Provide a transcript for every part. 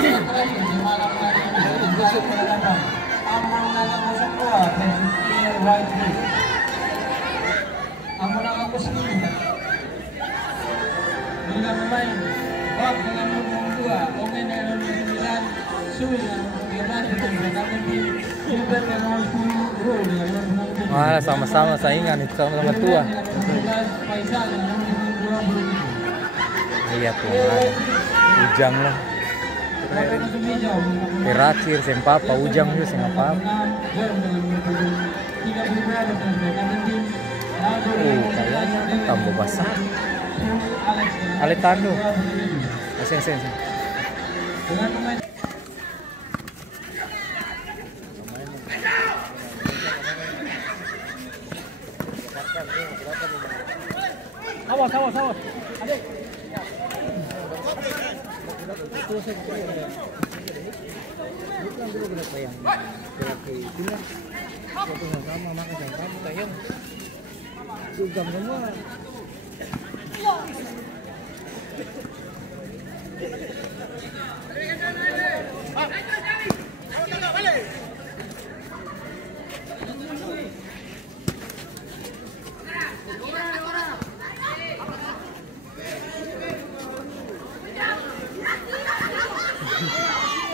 Bila bermain Bob dengan nomor 2, Omen dengan nomor 9, Sui dengan nomor 13 dan tim Gilbert dengan nomor 10, Rul dengan nomor 7. Wah, sama-sama saingan itu, sama-sama tua. Faisal dengan nomor 20. Iya tuh, Ujang lah. Terakhir Sempapa, Ujang juga Sempapa. Kayaknya tambah basah. Aletano. Sen. Awas. Adik.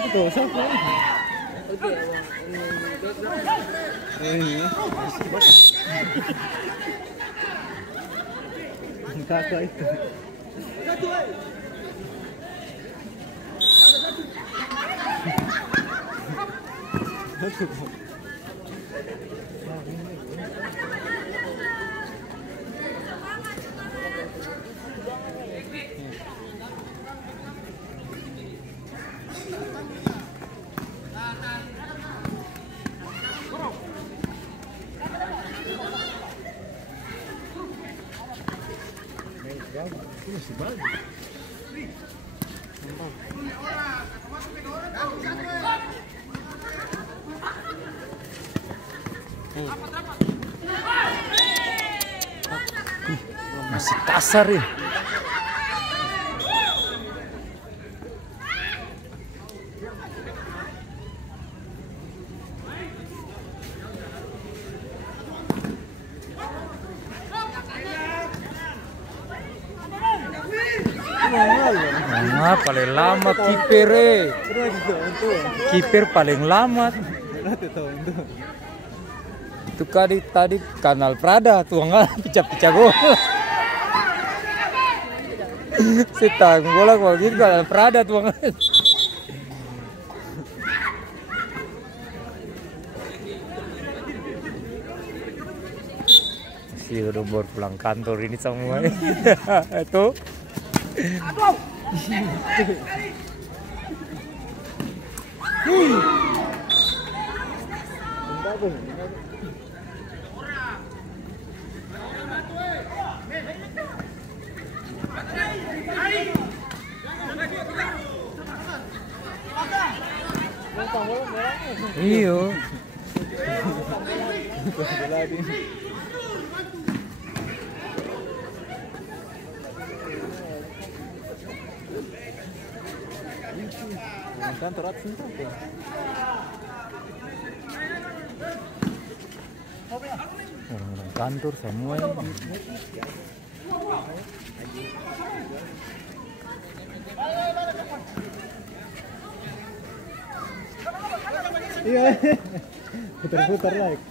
Itu siapa? Ini. Kakak itu. Masih kasar ya. Paling lama kiper kiper paling lama itu tadi Kanal Prada tuang pecah gol setang bola kalau gitu Kanal Prada tuang sih udah baru pulang kantor ini semua itu iyo kantor orang kantor semua iya putar-putar like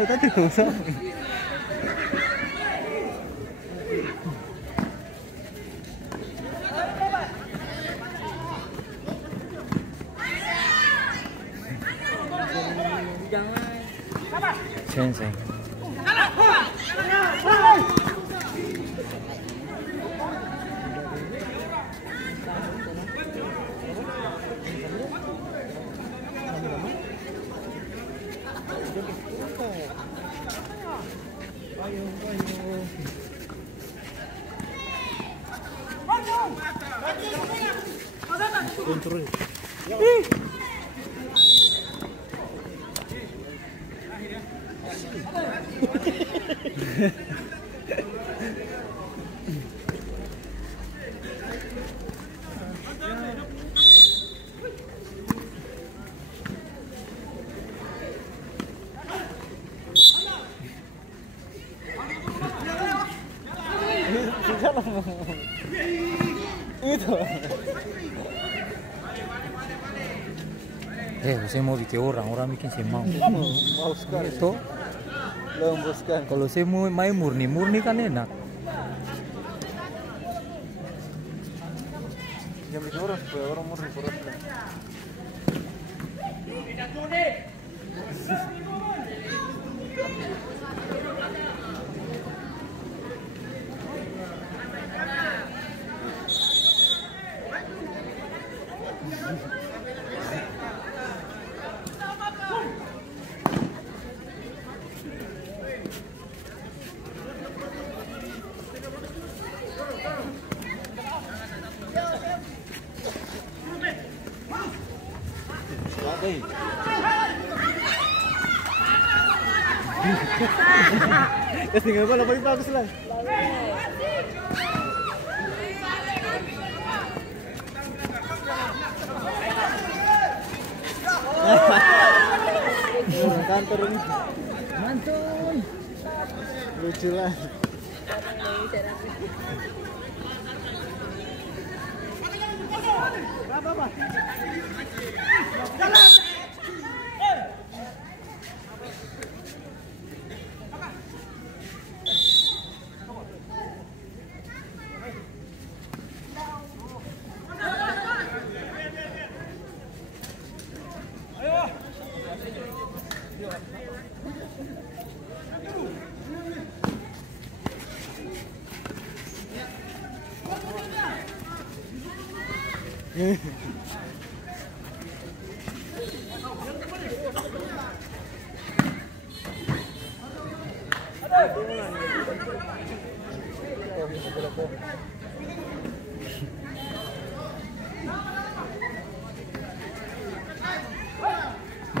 tadi kosong. Sen. Kontrol. Itu. Saya mau bikin orang bikin saya mau. Mau sekali. Itu Lembut sekali. kalau saya mau main murni kan enak. Yang bikin orang supaya orang murni perut. Ya tinggal bola paling bagus lah. Kantor ini. Mantul. Lucu lah.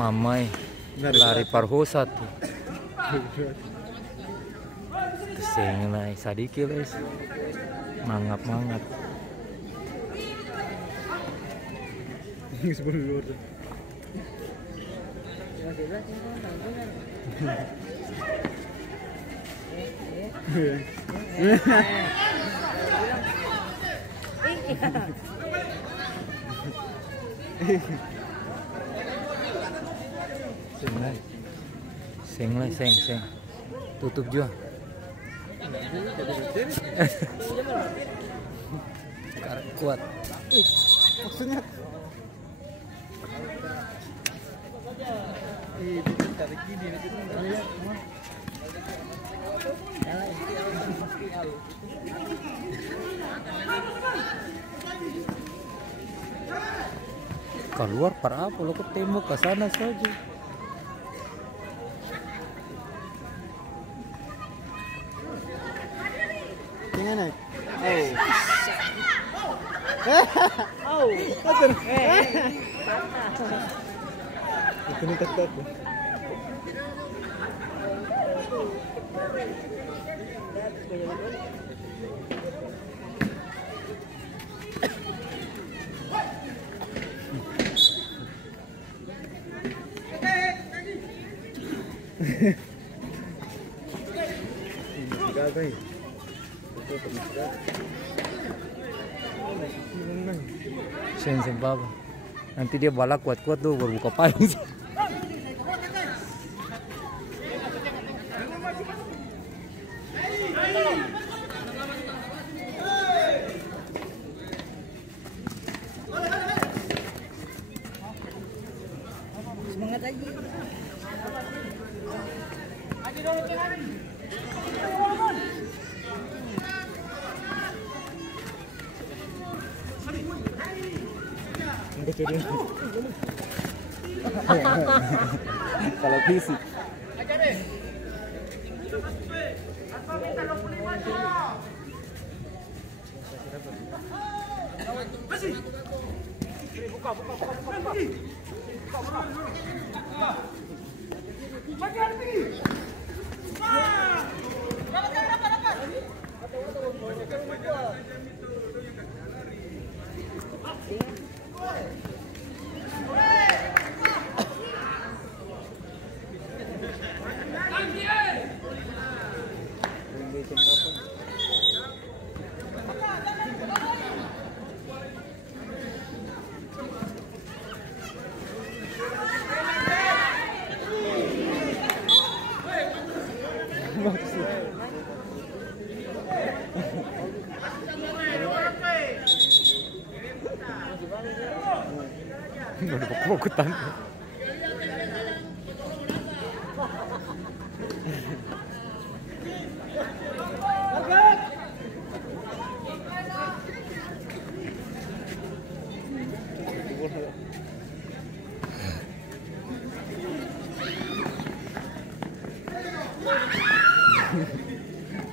Mamai lari parho satu. Keseng lah sadikit les. Mangap. Sebelum luar. Seng. Tutup juga. Karet kuat. Maksudnya tarik gini Keluar para apa lo ketemu ke sana saja. gimana? Oh. Betul. Itu nih tetap. Sen baba. Nanti dia balak kuat-kuat tuh baru buka payung. Semangat lagi. Kalau fisik. Udah pokok-pokotan.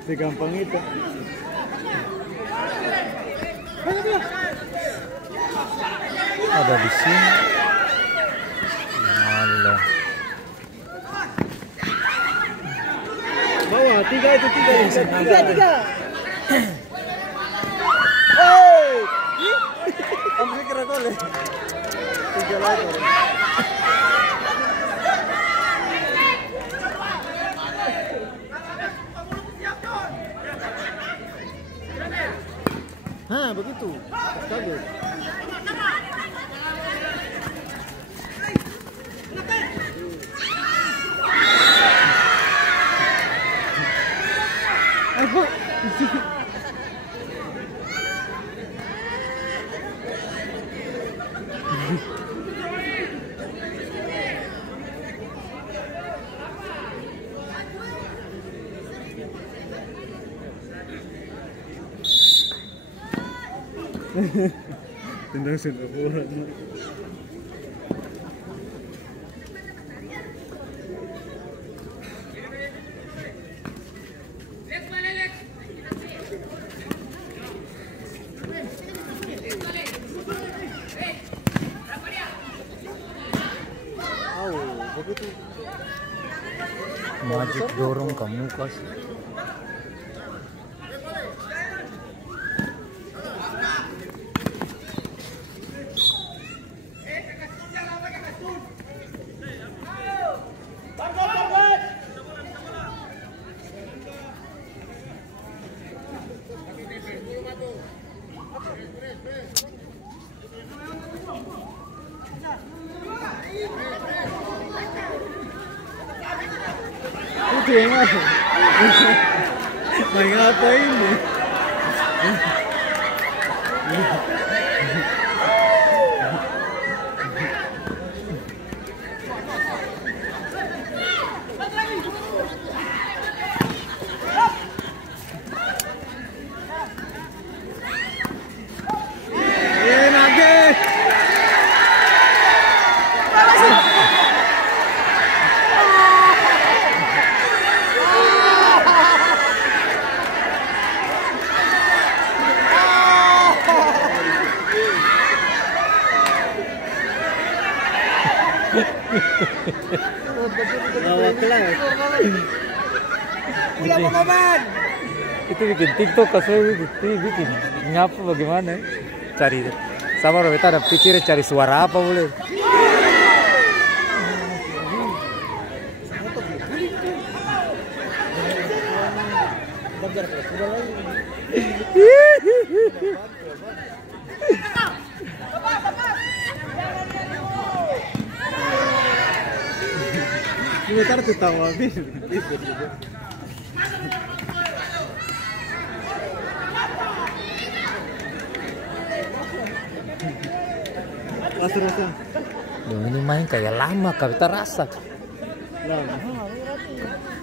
Segampang itu. Ada di sini. Alah. Bawah, tiga itu tiga. Kamu kira gol ya? Tiga lagi. Hah, begitu. Bagus. Tendang sepak bola. Begitu. Magic dorong ke muka sih. Itu yang apa? Main apa ini? Bawa kelas. Itu bikin TikTok kasih bikin nyapa bagaimana? Cari sama orang kita ada pikir cari suara apa boleh? Sebentar tuh tahu habis. Rasa. Duh, ini main kayak lama kita rasa. Lama.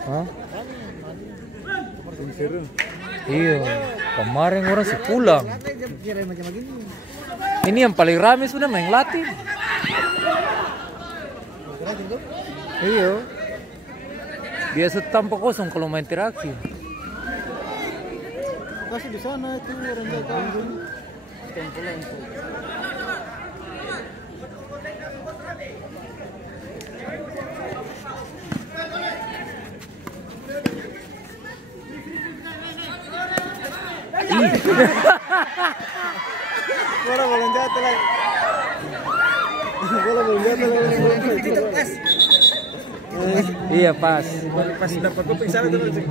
Hah? Seru. Iya, kemarin orang sih pulang. Ini yang paling rame sudah main latih. Iya. Biasa tanpa kosong kalau main terakhir. Kasih di sana itu orang datang. Bola belum jatuh lagi. Bola belum jatuh lagi. Itu pas. Iya pas. Pas dapat gue pingsan itu langsung.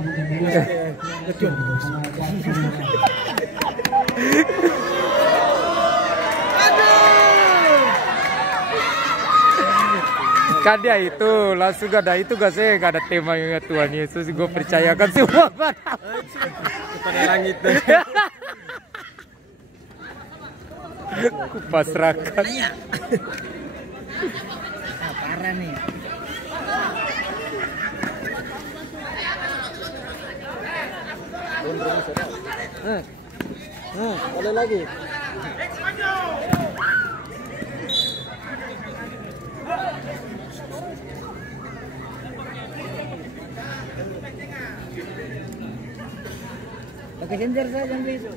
Kan dia itu langsung gak ada itu gak sih, gak ada tema yang Tuhan Yesus, gue percayakan semua padamu. Kepada langit. Ku pasrahkan. Nah, parah nih. Boleh lagi. Pakai sender saja please.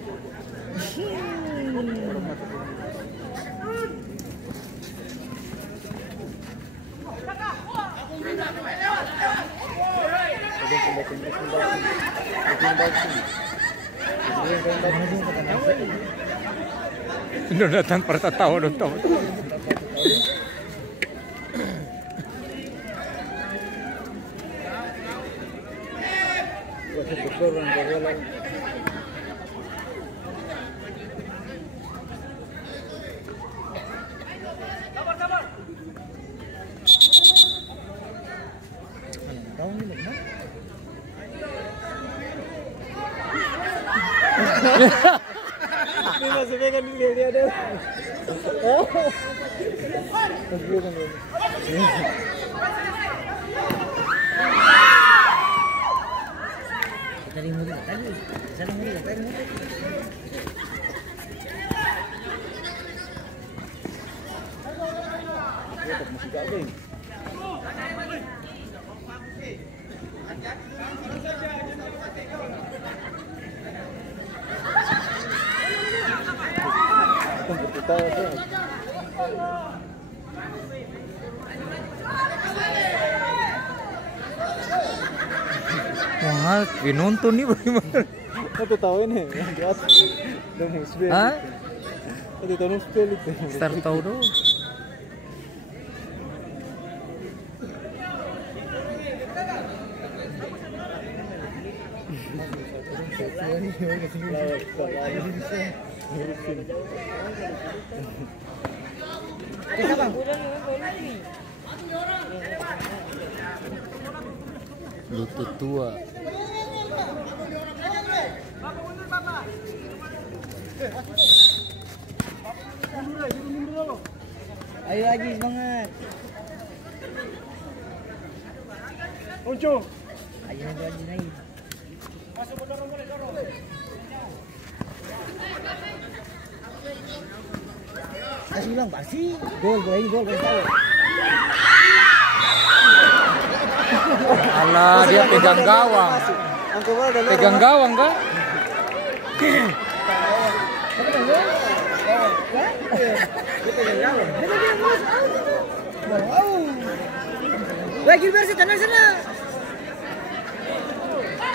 Udah datang pertatawa dong. Ini masuknya kan dia ada. Dari mulut tadi. Sana mulut tadi. Wah, nonton nih bagaimana? Satu tahu ini yang di atas. Udah mau spell. Hah? Satu tahu spell itu. Start tahu dong. Lutut tua. Ayo Haji semangat. Uncung. Ayo Haji naik. Kasih bilang pasti gol ini gol tahu. Alah, dia pegang gawang. Pegang gawang kah? Lagi bersih tenang sana.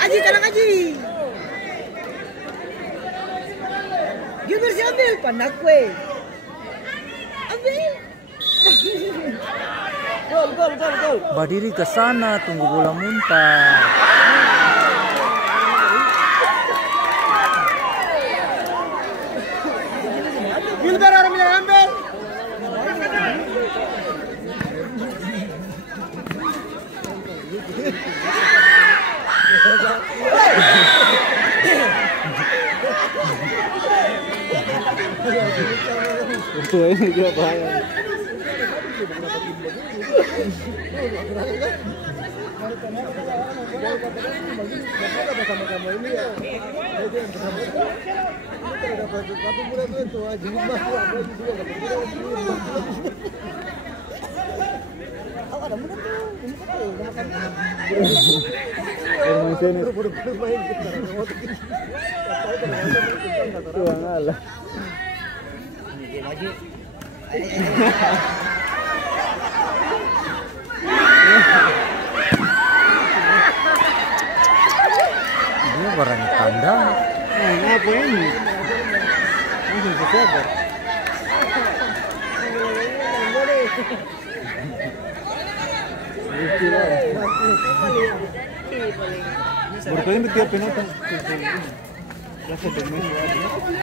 Aji tenang Aji. Gilbert ambil pandak kue. Ambil. Gol. Berdiri ke sana, tunggu bola muntah. Gilbert orang yang ambil. Itu ini juga bahaya. Dia barang kandang. Apa ini? siapa? Lucu lah. Berarti ini tiap penonton. Rasa bermain